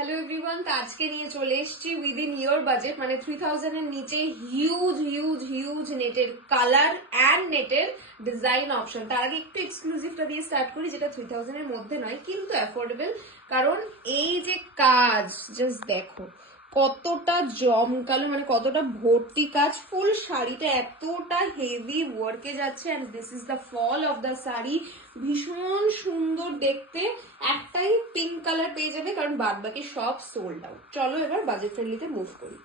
Hello everyone, তো আজকে নিয়ে চলে এসেছি উইদিন ইয়োর বাজেট, মানে 3000 এর নিচে হিউজ নেটের কালার অ্যান্ড নেটের ডিজাইন অপশন। তার আগে একটু এক্সক্লুসিভটা দিয়ে স্টার্ট করি, যেটা 3000 এর মধ্যে নয় কিন্তু অ্যাফোর্ডেবল। কারণ এই যে কাজ, জাস্ট দেখো কতটা জমকালো, মানে কতটা ভর্তি কাজ। ফুল শাড়িটা এতটা হেভি ওয়ার্কে যাচ্ছে and this is the fall of the sari. ভীষণ সুন্দর দেখতে। একটাই পিঙ্ক কালার পেয়ে যাবে, কারণ বাদ বাকি সব সোল্ড আউট। চলো এবার বাজেট ফ্রেন্ডলিতে মুভ করি।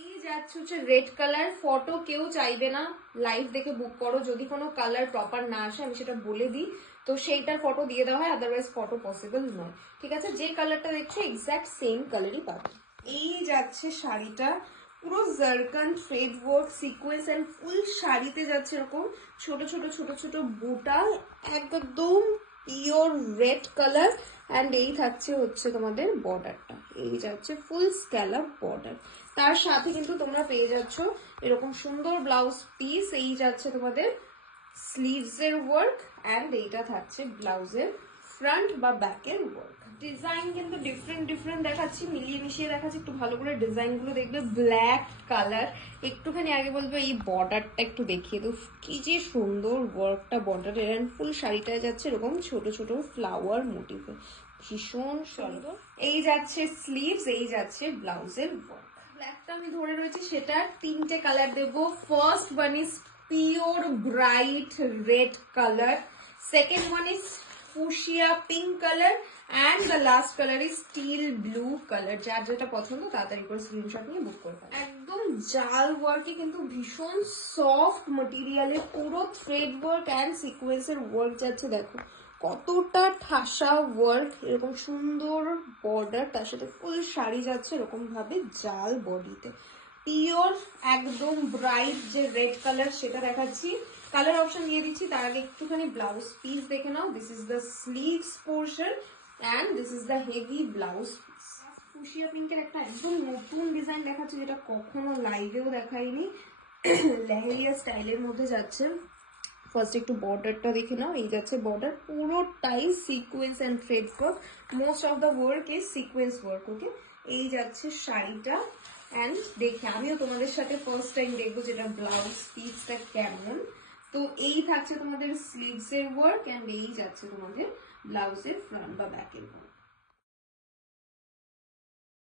এই যাচ্ছে হচ্ছে রেড কালার। ফটো কেউ চাইবে না, লাইভ দেখে বুক করো। যদি কোনো কালার প্রপার না আসে আমি সেটা বলে দিই, তো সেইটার ফটো দিয়ে দেওয়া হয়, আদারওয়াইজ ফটো পসিবল নয়। ঠিক আছে, যে কালারটা দেখছো এক্স্যাক্ট সেম কালারই পাবে। এই যাচ্ছে শাড়িটা, পুরো জারকান thread work sequence and full শাড়িতে যাচ্ছে এরকম ছোট ছোট ছোট ছোট বুটা, একদম পিওর রেড কালার। অ্যান্ড এই থাকছে হচ্ছে তোমাদের বর্ডারটা, এই যাচ্ছে ফুল স্ক্যালাপ বর্ডার। তার সাথে কিন্তু তোমরা পেয়ে যাচ্ছ এরকম সুন্দর ব্লাউজ পিস। এই যাচ্ছে তোমাদের স্লিভস এর ওয়ার্ক অ্যান্ড এইটা থাকছে ব্লাউজের ফ্রন্ট বা ব্যাকের ওয়ার্ক। ডিজাইন কিন্তু ডিফারেন্ট দেখাচ্ছি, মিলিয়ে মিশিয়ে দেখাচ্ছি, একটু ভালো করে ডিজাইন গুলো দেখবে। ব্ল্যাক কালার, একটুখানি আগে বলবো এই বর্ডারটা একটু দেখিয়ে তো, কি যে সুন্দর ওয়ার্কটা বর্ডারের। অ্যান্ড ফুল শাড়িটায় যাচ্ছে এরকম ছোট ছোট ফ্লাওয়ার মোটিভে, ভীষণ সুন্দর। এই যাচ্ছে স্লিভস, এই যাচ্ছে ব্লাউজের ওয়ার্ক। ব্ল্যাকটা আমি ধরে রয়েছি, সেটার তিনটে কালার দেবো। First one is pure bright red colour, second one is fuchsia pink colour, and the last colour is steel blue colour. যার যেটা পছন্দ তাড়াতাড়ি করে স্ক্রিনশট নিয়ে বুক করতে হবে। একদম জাল ওয়ার্কে কিন্তু ভীষণ সফট মেটেরিয়ালে পুরো থ্রেড ওয়ার্ক অ্যান্ড সিকোয়েন্সের ওয়ার্ক যাচ্ছে। দেখো কতটা ঠাসা ওয়ার্ক, এরকম সুন্দর বর্ডার, তার সাথে ফুল শাড়ি যাচ্ছে এরকম ভাবে জাল বডিতে। পিওর একদম ব্রাইট যে রেড কালার সেটা দেখাচ্ছি, কালার অপশন দিয়ে দিচ্ছি। তার আগে একটুখানি ব্লাউজ পিস দেখে নাও। This is the sleeves portion and this is the heavy blouse piece. Fuchsia পিঙ্কের একটা একদম নতুন ডিজাইন দেখাচ্ছে, যেটা কখনো লাইভেও দেখাইনি। লেহেরিয়া স্টাইলের মধ্যে যাচ্ছে। ফার্স্ট একটু বর্ডারটা দেখে নাও, এই যাচ্ছে বর্ডার, পুরোটাই sequence and thread work. Most of the work is sequence work. Okay, এই যাচ্ছে শাড়িটা। অ্যান্ড দেখে আমিও তোমাদের সাথে ফার্স্ট টাইম দেখবো যেটা ব্লাউজ পিসটা কেমন। তো এই থাকছে তোমাদের স্লিভস এর ওয়ার্ক অ্যান্ড এই যাচ্ছে তোমাদের ব্লাউজের ফ্রন্ট বা ব্যাকের ওয়ার্ক।